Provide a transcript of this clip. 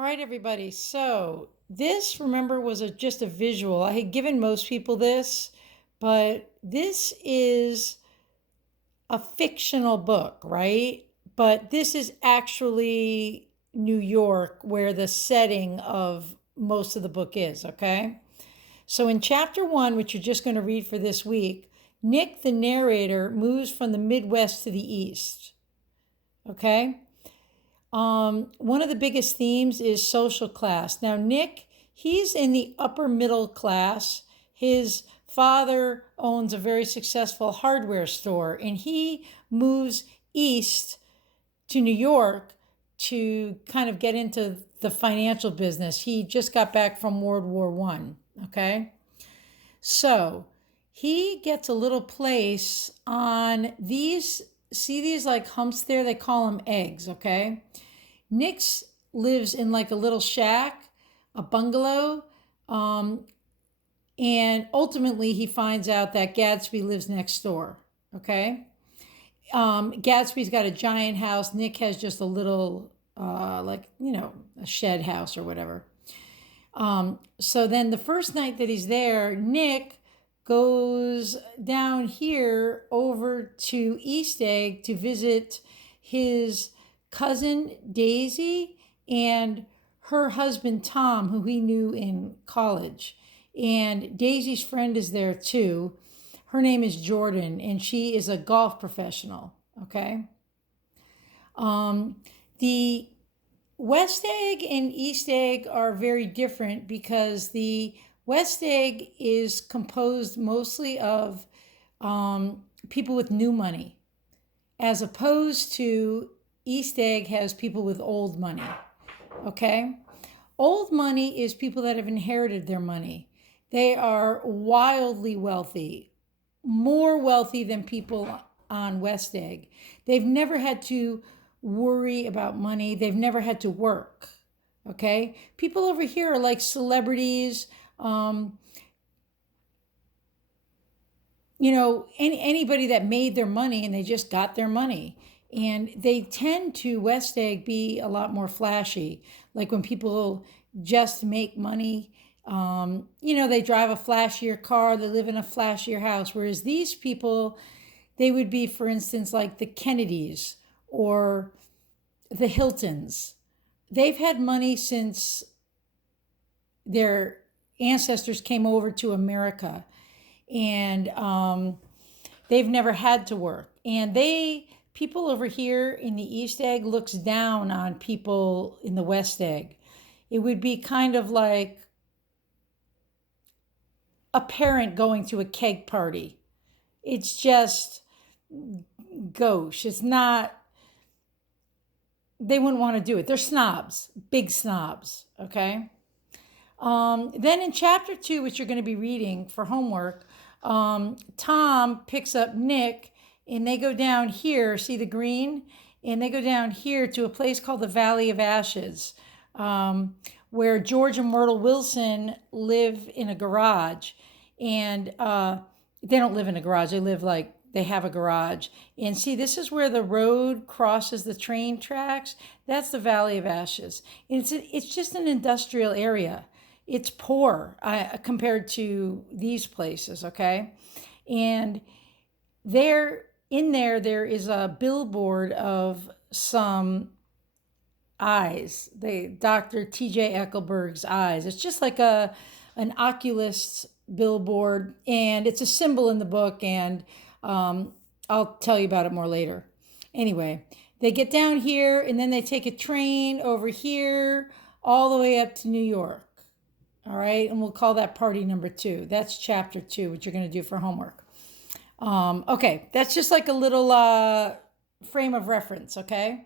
All right, everybody. So this, remember, was just a visual. I had given most people this, but this is a fictional book, right? But this is actually New York, where the setting of most of the book is, okay? So in chapter one, which you're just going to read for this week, Nick, the narrator, moves from the Midwest to the East, okay? One of the biggest themes is social class. Now, Nick, he's in the upper middle class. His father owns a very successful hardware store, and he moves east to New York to kind of get into the financial business. He just got back from World War One. Okay. So he gets a little place on these, see these like humps there? They call them eggs. Okay. Nick's lives in like a little shack, a bungalow, um, and ultimately he finds out that Gadsby lives next door. Okay, Gadsby's got a giant house. Nick has just a little, a shed house or whatever. So then the first night that he's there, Nick goes down here over to East Egg to visit his cousin Daisy and her husband Tom, who he knew in college. And Daisy's friend is there too. Her name is Jordan, and she is a golf professional. Okay. The West Egg and East Egg are very different because the West Egg is composed mostly of people with new money, as opposed to East Egg has people with old money. Okay? Old money is people that have inherited their money. They are wildly wealthy, more wealthy than people on West Egg. They've never had to worry about money. They've never had to work. Okay? People over here are like celebrities. Anybody that made their money and they just got their money. And they tend to, West Egg, be a lot more flashy. Like when people just make money, they drive a flashier car, they live in a flashier house. Whereas these people, they would be, for instance, like the Kennedys or the Hiltons. They've had money since their ancestors came over to America, and they've never had to work. And people over here in the East Egg looks down on people in the West Egg. It would be kind of like a parent going to a keg party. It's just gauche. It's not, they wouldn't want to do it. They're snobs, big snobs, okay? Then in chapter two, which you're going to be reading for homework, Tom picks up Nick and they go down here, see the green? And they go down here to a place called the Valley of Ashes, where George and Myrtle Wilson live in a garage. And they don't live in a garage, they have a garage. And see, this is where the road crosses the train tracks. That's the Valley of Ashes. And it's just an industrial area. It's poor compared to these places, okay? And there is a billboard of some eyes, Dr. T.J. Eckelberg's eyes. It's just like an oculist billboard, and it's a symbol in the book, and I'll tell you about it more later. Anyway, they get down here, and then they take a train over here all the way up to New York. All right, and we'll call that party number two. That's chapter two, which you're going to do for homework. Okay, that's just like a little frame of reference, okay?